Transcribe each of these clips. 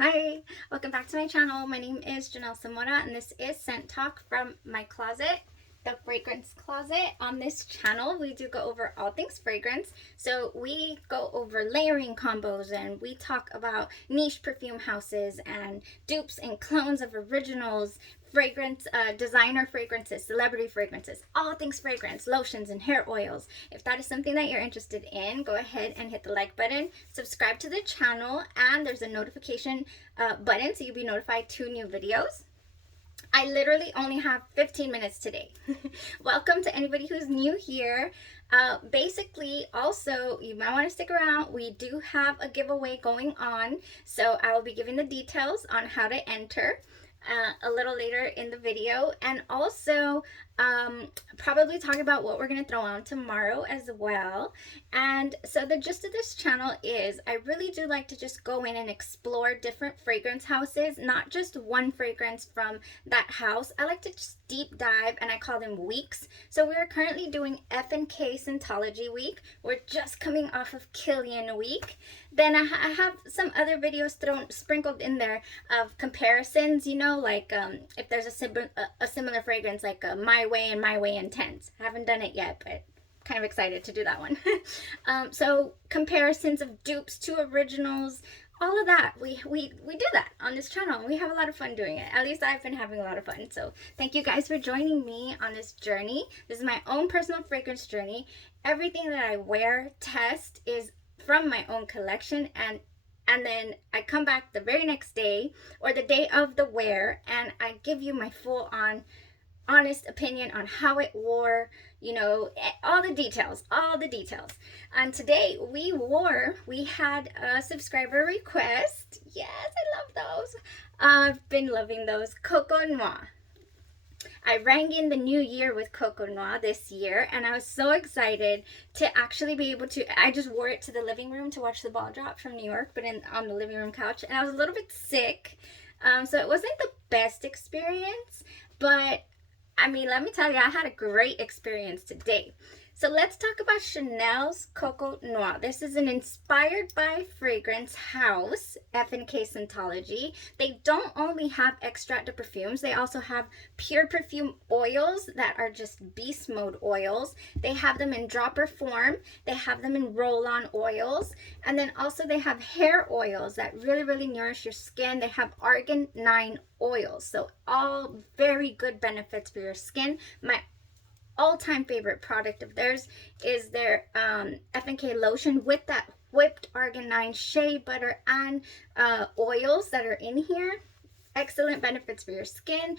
Hi, welcome back to my channel. My name is Janelle Zamora and this is Scent Talk from my closet, the fragrance closet. On this channel, we do go over all things fragrance. So we go over layering combos and we talk about niche perfume houses and dupes and clones of originals, fragrance, designer fragrances, celebrity fragrances, all things fragrance, lotions and hair oils. If that is something that you're interested in, go ahead and hit the like button, subscribe to the channel, and there's a notification button so you'll be notified to new videos. I literally only have 15 minutes today. Welcome to anybody who's new here. Basically, also, you might want to stick around. We do have a giveaway going on, so I will be giving the details on how to enter a little later in the video, and also probably talk about what we're going to throw on tomorrow as well. And so the gist of this channel is I really do like to just go in and explore different fragrance houses, not just one fragrance from that house. I like to just deep dive, and I call them weeks. So we are currently doing F&K Scent-Ology week. We're just coming off of Killian week. Then I have some other videos sprinkled in there of comparisons, you know, like if there's a similar fragrance like My Way and My Way Intense. I haven't done it yet, but kind of excited to do that one. So comparisons of dupes to originals, all of that, we do that on this channel. We have a lot of fun doing it. At least I've been having a lot of fun. So thank you guys for joining me on this journey. This is my own personal fragrance journey. Everything that I wear, test, is from my own collection, and then I come back the very next day or the day of the wear, and I give you my full on honest opinion on how it wore, you know, all the details. And today we had a subscriber request. Yes, I love those. I've been loving those. Coco Noir. I rang in the new year with Coco Noir this year, and I was so excited to actually be able to. I just wore it to the living room to watch the ball drop from New York, but on the living room couch, and I was a little bit sick, so it wasn't the best experience, but I mean, let me tell you, I had a great experience today. So let's talk about Chanel's Coco Noir. This is an inspired by fragrance house, F&K Scent-Ology. They don't only have extract de perfumes, they also have pure perfume oils that are just beast mode oils. They have them in dropper form, they have them in roll-on oils, and then also they have hair oils that really nourish your skin. They have Argan 9 oils, so all very good benefits for your skin. My all-time favorite product of theirs is their F&K lotion with that whipped Argan 9 shea butter and oils that are in here. Excellent benefits for your skin.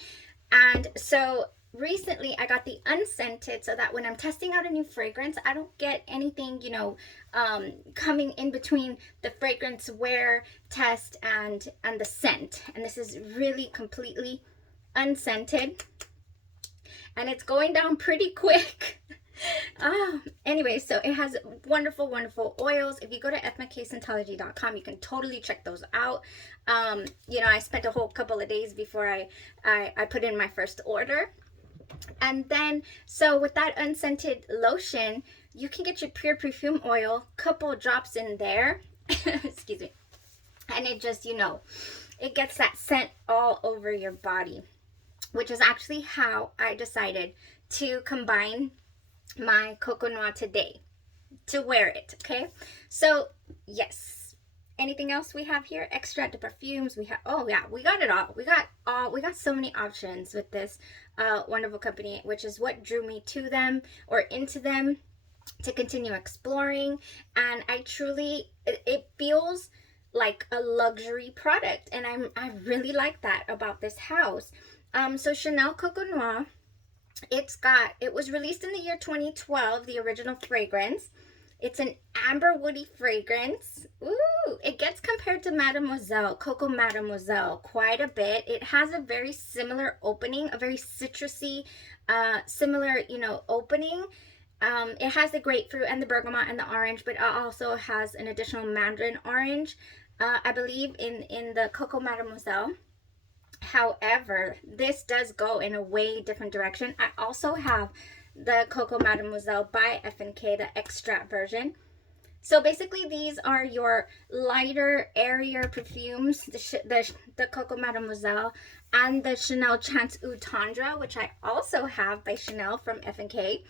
And so recently I got the unscented, so that when I'm testing out a new fragrance, I don't get anything, you know, coming in between the fragrance wear test and the scent. And this is really completely unscented, and it's going down pretty quick. Anyway, so it has wonderful oils. If you go to fmkscentology.com, you can totally check those out. You know, I spent a whole couple of days before I put in my first order. And then, so with that unscented lotion, you can get your pure perfume oil, couple drops in there, excuse me, and it just, you know, it gets that scent all over your body, which is actually how I decided to combine my Coco Noir today to wear it. Okay, so yes, anything else we have here? Extract de perfumes. We have, oh yeah, we got it all. We got so many options with this wonderful company, which is what drew me to them or into them to continue exploring. And I truly, it feels like a luxury product, and I really like that about this house. So Chanel Coco Noir, it was released in the year 2012, the original fragrance. It's an amber woody fragrance. Ooh, it gets compared to Mademoiselle, Coco Mademoiselle, quite a bit. It has a very similar opening, a very citrusy, similar, you know, opening. It has the grapefruit and the bergamot and the orange, but it also has an additional mandarin orange, I believe, in the Coco Mademoiselle. However, this does go in a way different direction. I also have the Coco Mademoiselle by F&K, the extract version. So basically, these are your lighter, airier perfumes, the Coco Mademoiselle and the Chanel Chance Eau Tendre, which I also have by Chanel from F&K.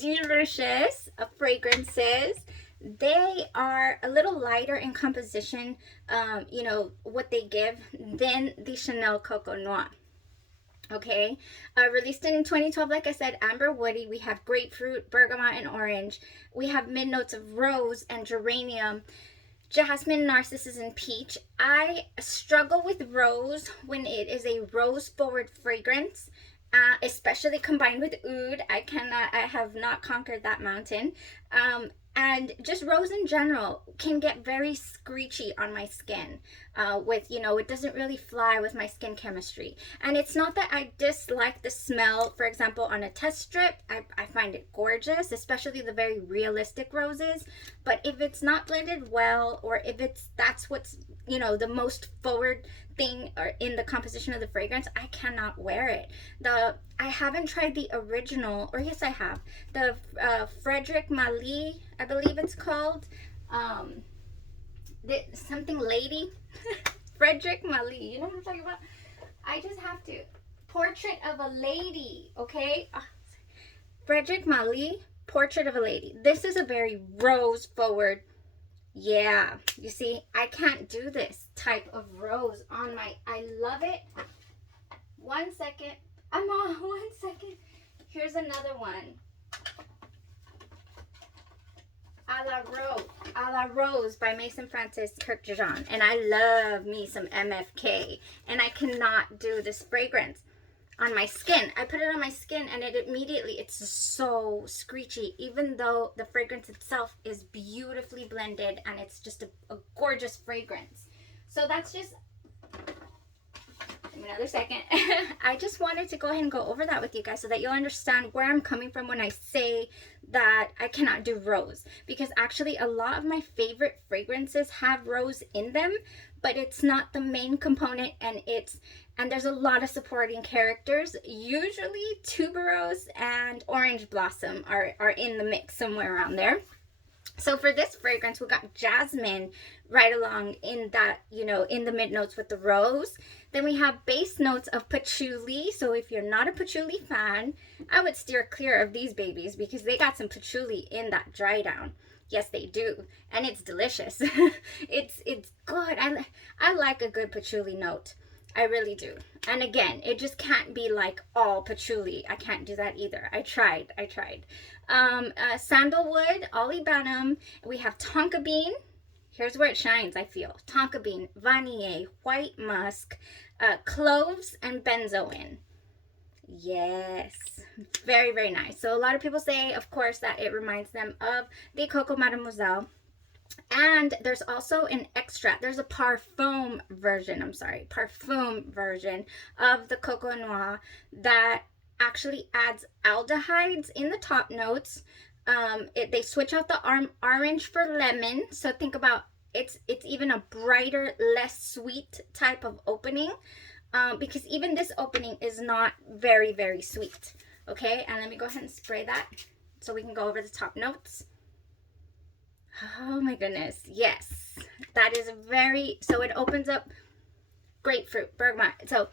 Delicious fragrances. They are a little lighter in composition, you know, what they give, than the Chanel Coco Noir. Okay, released in 2012, like I said, amber woody. We have grapefruit, bergamot, and orange. We have mid notes of rose and geranium, jasmine, narcissus, and peach. I struggle with rose when it is a rose forward fragrance, especially combined with oud. I have not conquered that mountain. And just rose in general can get very screechy on my skin, with, you know, it doesn't really fly with my skin chemistry. And it's not that I dislike the smell. For example, on a test strip, I find it gorgeous, especially the very realistic roses. But if it's not blended well, or if that's what's, you know, the most forward thing or in the composition of the fragrance, I cannot wear it. I haven't tried the original, or yes, I have, the Frederic Malle, I believe it's called, something lady. Frederic Malle, you know what I'm talking about? I just have to. Portrait of a Lady, okay? Frederic Malle, Portrait of a Lady. This is a very rose forward. Yeah, you see, I can't do this type of rose on my, I love it. 1 second. I'm on 1 second. Here's another one. A la Rose by Mason Francis Kurkdjian. And I love me some MFK. And I cannot do this fragrance on my skin. I put it on my skin and it immediately, it's so screechy, even though the fragrance itself is beautifully blended and it's just a gorgeous fragrance. So that's just, another second. I just wanted to go ahead and go over that with you guys so that you'll understand where I'm coming from when I say that I cannot do rose, because actually a lot of my favorite fragrances have rose in them, but it's not the main component, and there's a lot of supporting characters. Usually tuberose and orange blossom are in the mix somewhere around there. So for this fragrance, we got jasmine right along in that, you know, in the mid notes with the rose. Then we have base notes of patchouli. So if you're not a patchouli fan, I would steer clear of these babies because they got some patchouli in that dry down. Yes, they do. And it's delicious. It's good. I like a good patchouli note. I really do. And again, it just can't be like all patchouli. I can't do that either. I tried. Sandalwood, olibanum. We have tonka bean. Here's where it shines, I feel. Tonka bean, vanille, white musk, cloves, and benzoin. Yes, very, very nice. So a lot of people say, of course, that it reminds them of the Coco Mademoiselle. And there's also an extract. There's a parfum version of the Coco Noir that actually adds aldehydes in the top notes. They switch out the orange for lemon. So think about it's even a brighter, less sweet type of opening. Because even this opening is not very, very sweet. Okay, and let me go ahead and spray that so we can go over the top notes. Oh my goodness, yes, that is so it opens up grapefruit, bergamot. So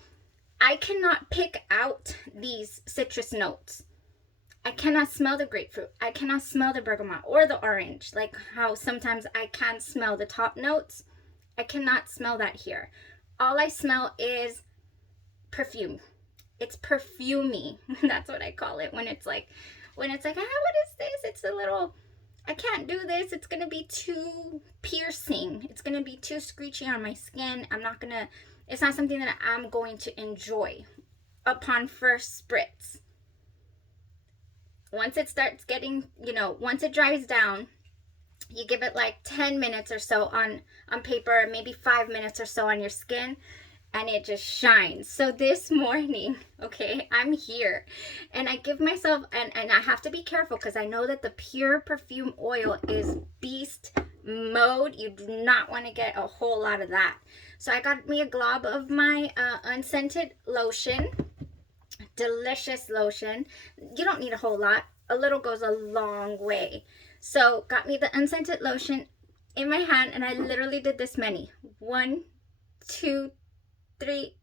I cannot pick out these citrus notes. I cannot smell the grapefruit. I cannot smell the bergamot or the orange, like how sometimes I can smell the top notes. I cannot smell that here. All I smell is perfume. It's perfumey. That's what I call it when it's like, what is this? It's a little, I can't do this. It's going to be too piercing. It's going to be too screechy on my skin. It's not something that I'm going to enjoy upon first spritz. Once it starts getting, once it dries down, you give it like 10 minutes or so on paper, maybe 5 minutes or so on your skin, and it just shines. So this morning, okay, I'm here and I give myself, and I have to be careful because I know that the pure perfume oil is beast mode. You do not want to get a whole lot of that. So I got me a glob of my unscented lotion. Delicious lotion. You don't need a whole lot. A little goes a long way. So got me the unscented lotion in my hand, and I literally did this many. 1, 2, 3,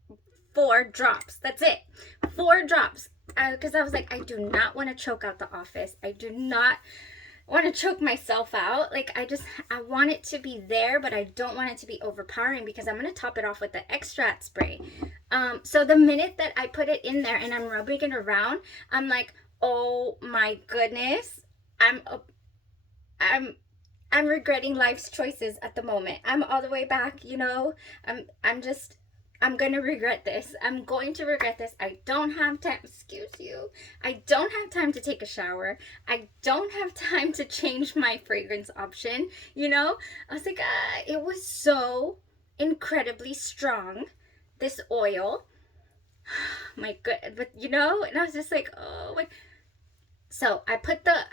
4 drops. That's it. 4 drops. Because I was like, I do not want to choke out the office. I do not want to choke myself out. Like, I want it to be there, but I don't want it to be overpowering, because I'm going to top it off with the extract spray. So the minute that I put it in there and I'm rubbing it around, I'm like, oh my goodness, I'm regretting life's choices at the moment. I'm all the way back, you know. I'm gonna regret this. I'm going to regret this. I don't have time. Excuse you. I don't have time to take a shower. I don't have time to change my fragrance option. You know, I was like, it was so incredibly strong, this oil. My good, but you know, and I was just like, oh my. So I put the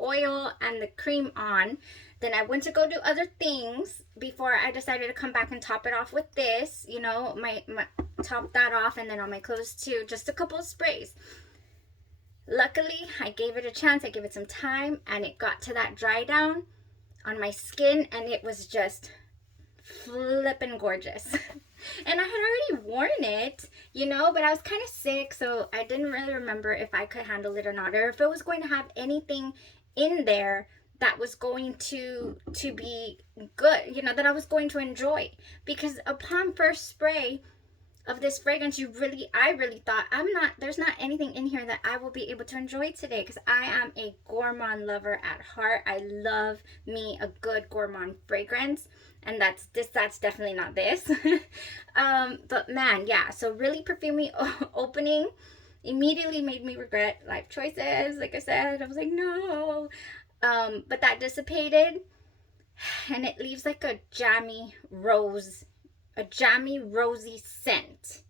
oil and the cream on. Then I went to go do other things before I decided to come back and top it off with this. You know, my top that off, and then on my clothes too. Just a couple of sprays. Luckily, I gave it a chance. I gave it some time, and it got to that dry down on my skin, and it was just flippin' gorgeous. And I had already worn it, you know, but I was kind of sick, so I didn't really remember if I could handle it or not, or if it was going to have anything in there that was going to be good, you know, that I was going to enjoy. Because upon first spray of this fragrance, I really thought, there's not anything in here that I will be able to enjoy today, because I am a gourmand lover at heart. I love me a good gourmand fragrance, and that's definitely not this. But man, yeah, so really Perfumey opening immediately made me regret life choices. Like I said, I was like, no. But that dissipated, and it leaves like a jammy rosy scent.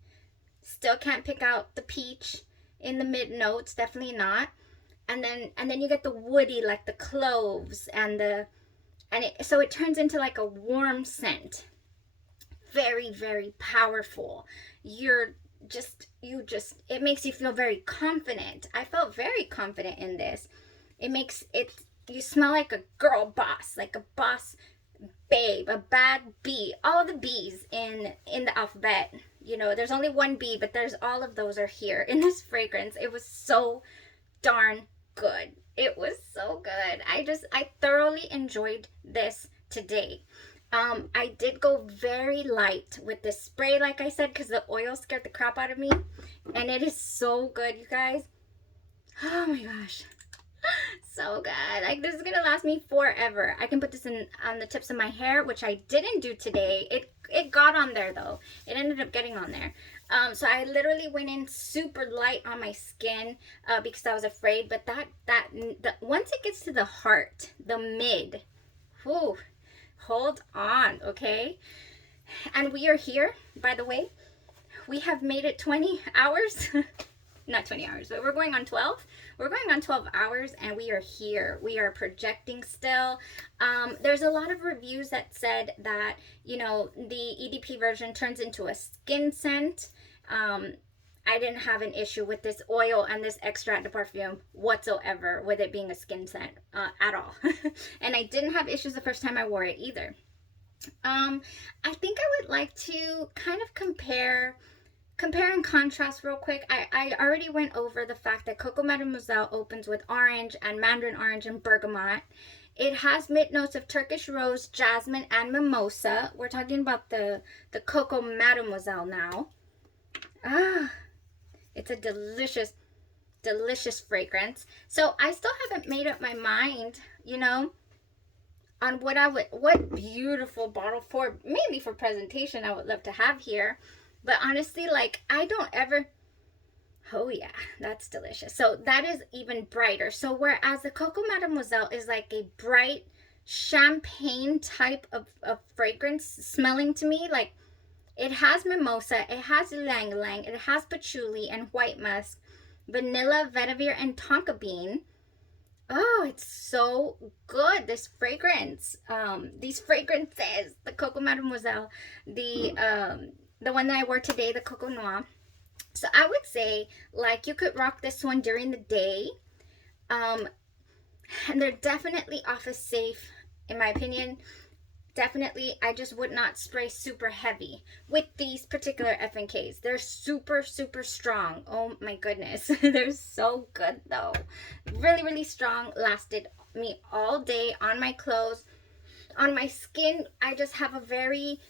Still can't pick out the peach in the mid notes, definitely not. And then you get the woody, like the cloves, so it turns into like a warm scent. Very, very powerful. It makes you feel very confident. I felt very confident in this. You smell like a girl boss, like a boss babe, a bad bee. All the bees in the alphabet. You know, there's only one bee, but there's all of those are here in this fragrance. It was so darn good. It was so good. I thoroughly enjoyed this today. I did go very light with this spray, like I said, because the oil scared the crap out of me. And it is so good, you guys. Oh my gosh. So good. Like, this is gonna last me forever. I can put this on the tips of my hair, which I didn't do today. It got on there though. It ended up getting on there. So I literally went in super light on my skin because I was afraid. But once it gets to the heart, the mid, whew, hold on, okay? And we are here, by the way. We have made it 20 hours. Not 20 hours, but we're going on 12. We're going on 12 hours, and we are here. We are projecting still. There's a lot of reviews that said that, you know, the EDP version turns into a skin scent. I didn't have an issue with this oil and this extract de parfum whatsoever with it being a skin scent at all. And I didn't have issues the first time I wore it either. I think I would like to kind of compare and contrast real quick. I already went over the fact that Coco Mademoiselle opens with orange and mandarin orange and bergamot. It has mid notes of Turkish rose, jasmine, and mimosa. We're talking about the Coco Mademoiselle now. It's a delicious, delicious fragrance. So I still haven't made up my mind, you know, on what beautiful bottle for, maybe for presentation I would love to have here. But honestly, like, I don't ever, oh yeah, that's delicious. So that is even brighter. So whereas the Coco Mademoiselle is like a bright champagne type of fragrance smelling to me, like it has mimosa, it has ylang ylang, it has patchouli and white musk, vanilla, vetiver, and tonka bean. Oh, it's so good, this fragrance. These fragrances, the Coco Mademoiselle, the one that I wore today, the Coco Noir. So I would say, like, you could rock this one during the day. And they're definitely office safe, in my opinion. Definitely, I just would not spray super heavy with these particular F&Ks. They're super, super strong. Oh my goodness. They're so good though. Really, really strong. Lasted me all day on my clothes. On my skin, I just have a very,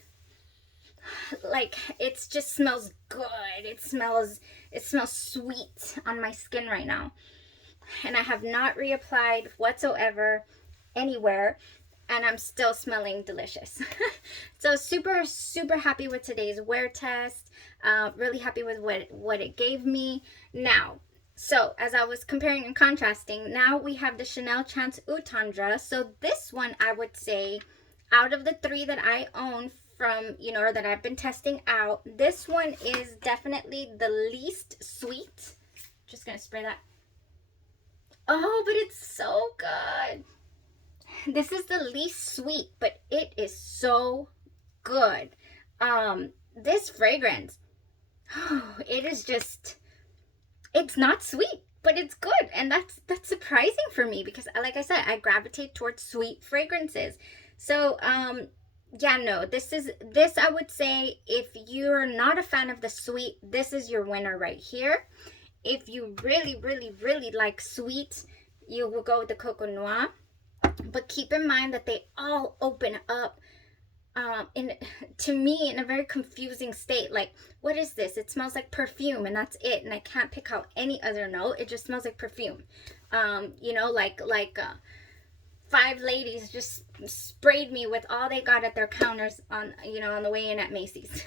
like, it just smells good. It smells sweet on my skin right now. And I have not reapplied whatsoever anywhere, and I'm still smelling delicious. So super, super happy with today's wear test. Really happy with what it gave me. Now, so as I was comparing and contrasting, now we have the Chanel Chance Eau Tendre. So this one, I would say, out of the three that I own from, you know, or that I've been testing out, this one is definitely the least sweet. Just gonna spray that. Oh, but it's so good. This is the least sweet, but it is so good. This fragrance, it is just, it's not sweet, but it's good. And that's surprising for me because, like I said, I gravitate towards sweet fragrances. So, yeah, no, this I would say, if you're not a fan of the sweet, this is your winner right here. If you really, really, really like sweet, you will go with the Coco Noir. But keep in mind that they all open up to me in a very confusing state. Like, what is this? It smells like perfume, and that's it. And I can't pick out any other note. It just smells like perfume. You know, like five ladies just sprayed me with all they got at their counters on, you know, on the way in at Macy's.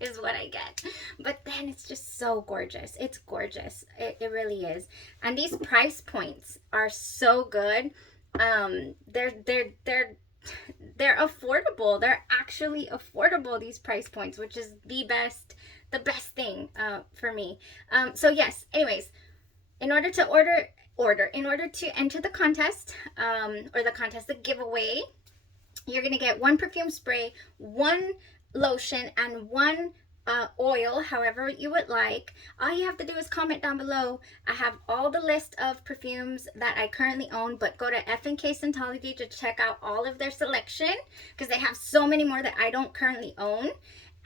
Is what I get. But then it's just so gorgeous. It's gorgeous. It really is. And these price points are so good. They're affordable. They're actually affordable, these price points, which is the best thing for me. So yes, anyways, in order to enter the contest, the giveaway, you're gonna get one perfume spray, one lotion, and one oil, however you would like. All you have to do is comment down below. I have all the list of perfumes that I currently own, but go to F&K Scent-Ology to check out all of their selection because they have so many more that I don't currently own.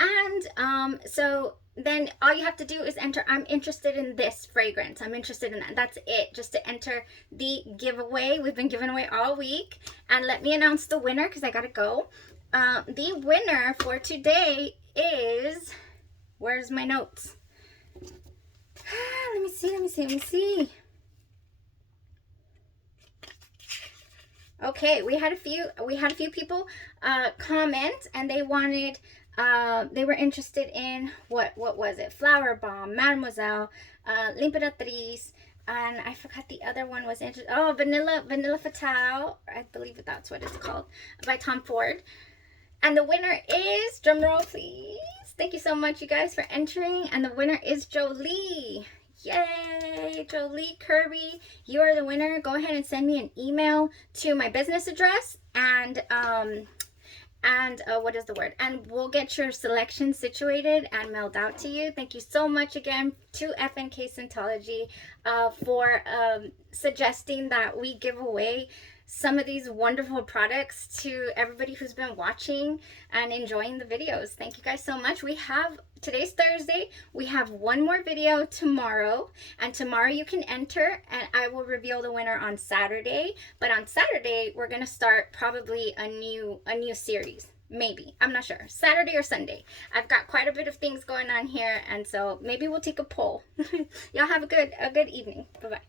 And so then all you have to do is enter, I'm interested in this fragrance, I'm interested in that. That's it, just to enter the giveaway. We've been giving away all week. And let me announce the winner because I gotta go. The winner for today is, where's my notes? Let me see. Okay, we had a few people comment, and they wanted, they were interested in what was it? Flower Bomb, Mademoiselle, L'Imperatrice, and I forgot the other one was interested. Oh, Vanilla Fatale, I believe that's what it's called, by Tom Ford. And the winner is, drumroll please, thank you so much you guys for entering, and the winner is Jolie. Yay, Jolie Kirby, you are the winner. Go ahead and send me an email to my business address, and what is the word? And we'll get your selection situated and mailed out to you. Thank you so much again to F&K Scent-Ology for suggesting that we give away some of these wonderful products to everybody who's been watching and enjoying the videos. Thank you guys so much. We have, today's Thursday, we have one more video tomorrow, and tomorrow you can enter and I will reveal the winner on Saturday. But on Saturday we're gonna start probably a new series. Maybe, I'm not sure, Saturday or Sunday. I've got quite a bit of things going on here, and so maybe we'll take a poll. Y'all have a good evening. Bye bye.